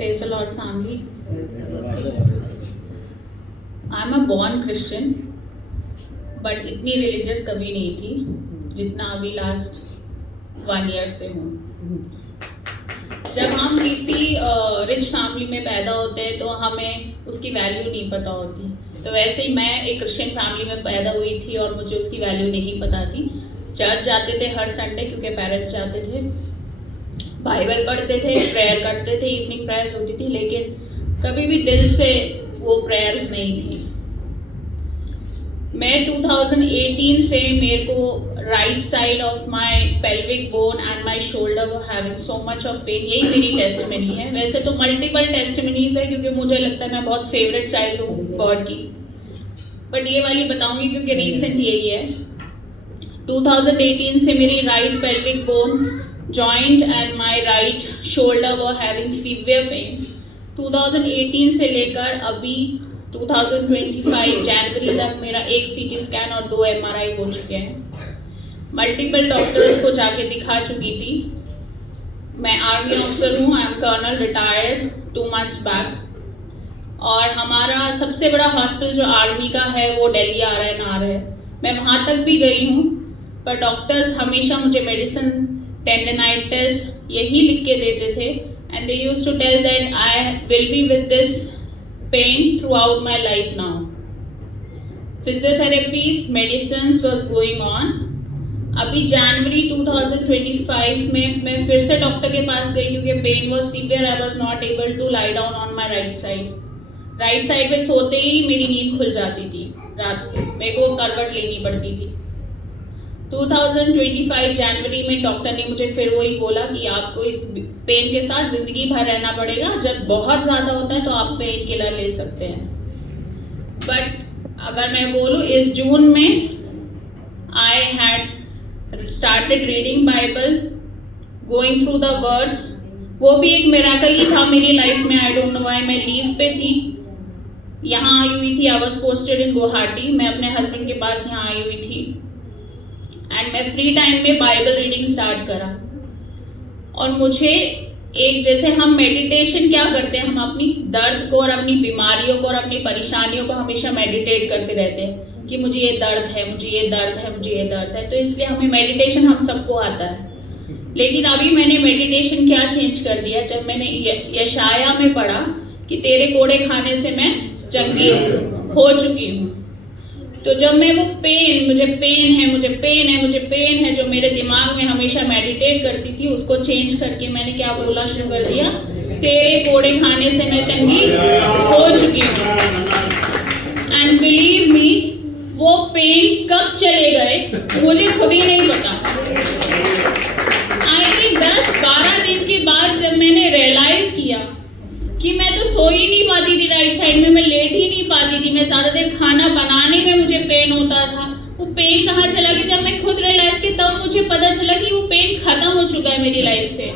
Praise the Lord, family. I'm a born Christian, but इतनी religious कभी नहीं थी जितना अभी last 1 year से हूँ. जब हम किसी रिच फैमिली में पैदा होते हैं तो हमें उसकी वैल्यू नहीं पता होती. तो वैसे ही मैं एक क्रिश्चियन फैमिली में पैदा हुई थी और मुझे उसकी वैल्यू नहीं पता थी. चर्च जाते थे हर संडे क्योंकि पेरेंट्स जाते थे, बाइबल पढ़ते थे, प्रेयर करते थे, इवनिंग प्रेयर्स होती थी, लेकिन कभी भी दिल से वो प्रेयर्स नहीं थी. मैं 2018 से मेरे को right side of my pelvic bone and my shoulder were having so much of pain. यही मेरी टेस्टिमनी है. वैसे तो मल्टीपल टेस्टिमनीज है क्योंकि मुझे लगता है मैं बहुत फेवरेट चाइल्ड हूँ गॉड की, बट ये वाली बताऊंगी क्योंकि रीसेंट यही है. 2018 से मेरी right pelvic bone joint and my right shoulder were having severe pain. 2018 से लेकर अभी 2025 जनवरी तक मेरा एक सीटी स्कैन और 2 MRI हो चुके हैं. मल्टीपल डॉक्टर्स को जाके दिखा चुकी थी. मैं आर्मी ऑफिसर हूँ. I am colonel, retired 2 months बैक. और हमारा सबसे बड़ा हॉस्पिटल जो आर्मी का है वो दिल्ली RNR है. मैं वहाँ तक भी गई हूँ, पर डॉक्टर्स हमेशा मुझे मेडिसिन, टेंडनाइटिस यही लिख के देते थे. And they used to tell that I will be with this pain throughout my life now. Physiotherapies, medicines was going on. अभी जनवरी 2025 में मैं फिर से डॉक्टर के पास गई क्योंकि pen was severe. I was not able to lie down on my right side. Right side पे सोते ही मेरी नींद खुल जाती थी रात को. मेरे को करवट लेनी पड़ती थी. 2025 जनवरी में डॉक्टर ने मुझे फिर वही बोला कि आपको इस पेन के साथ ज़िंदगी भर रहना पड़ेगा. जब बहुत ज़्यादा होता है तो आप पेन किलर ले सकते हैं. बट अगर मैं बोलूँ, इस जून में I had started reading Bible, going through the words. वो भी एक मिरेकल ही था मेरी लाइफ में. I don't know why. मैं लीव पे थी, यहाँ आई हुई थी. I was posted in Guwahati. मैं अपने हस्बैंड के पास यहाँ आई हुई थी एंड मैं फ्री टाइम में बाइबल रीडिंग स्टार्ट करा. और मुझे एक, जैसे हम मेडिटेशन क्या करते हैं, हम अपनी दर्द को और अपनी बीमारियों को और अपनी परेशानियों को हमेशा मेडिटेट करते रहते हैं कि मुझे ये दर्द है, मुझे ये दर्द है, मुझे ये दर्द है. तो इसलिए हमें मेडिटेशन हम सबको आता है. लेकिन अभी मैंने मेडिटेशन क्या चेंज कर दिया, जब मैंने यशाया में पढ़ा कि तेरे कोड़े खाने से मैं चंगी हो चुकी हूँ. तो जब मैं वो पेन, मुझे पेन है, मुझे पेन है, मुझे पेन है, जो मेरे दिमाग में हमेशा मेडिटेट करती थी, उसको चेंज करके मैंने क्या बोला शुरू कर दिया, तेरे कोड़े खाने से मैं चंगी हो चुकी हूँ. एंड बिलीव मी, वो पेन कब चले गए मुझे खुद ही नहीं पता. आई थिंक 10-12 दिन के बाद जब मैंने रियलाइज किया कि मैं तो सो ही नहीं पाती थी राइट साइड में, मैं लेट ही नहीं पाती थी, मैं ज़्यादा देर खाना बनाने में मुझे पेन होता था. वो पेन कहाँ चला गया? जब मैं खुद रियलाइज की तब मुझे पता चला कि वो पेन खत्म हो चुका है मेरी लाइफ से.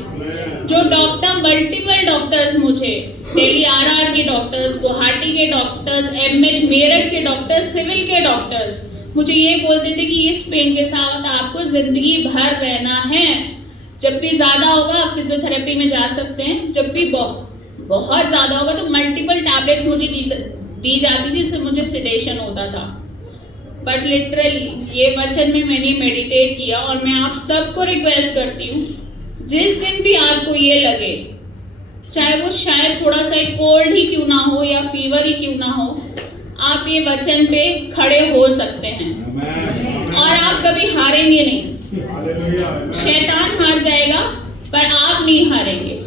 जो डॉक्टर, मल्टीपल डॉक्टर्स, मुझे दिल्ली RR के डॉक्टर्स, गुवाहाटी के डॉक्टर्स, MH मेरठ के डॉक्टर्स, सिविल के डॉक्टर्स मुझे ये बोलते थे कि इस पेन के साथ आपको ज़िंदगी भर रहना है. जब भी ज़्यादा होगा फिजियोथेरेपी में जा सकते हैं, जब भी बहुत ज़्यादा होगा तो मल्टीपल टैबलेट्स मुझे दी जाती थी, जिससे मुझे सिडेशन होता था. बट लिटरली ये वचन में मैंने मेडिटेट किया और मैं आप सबको रिक्वेस्ट करती हूँ, जिस दिन भी आपको ये लगे, चाहे वो शायद थोड़ा सा कोल्ड ही क्यों ना हो या फीवर ही क्यों ना हो, आप ये वचन पे खड़े हो सकते हैं और आप कभी हारेंगे नहीं. शैतान हार जाएगा पर आप नहीं हारेंगे.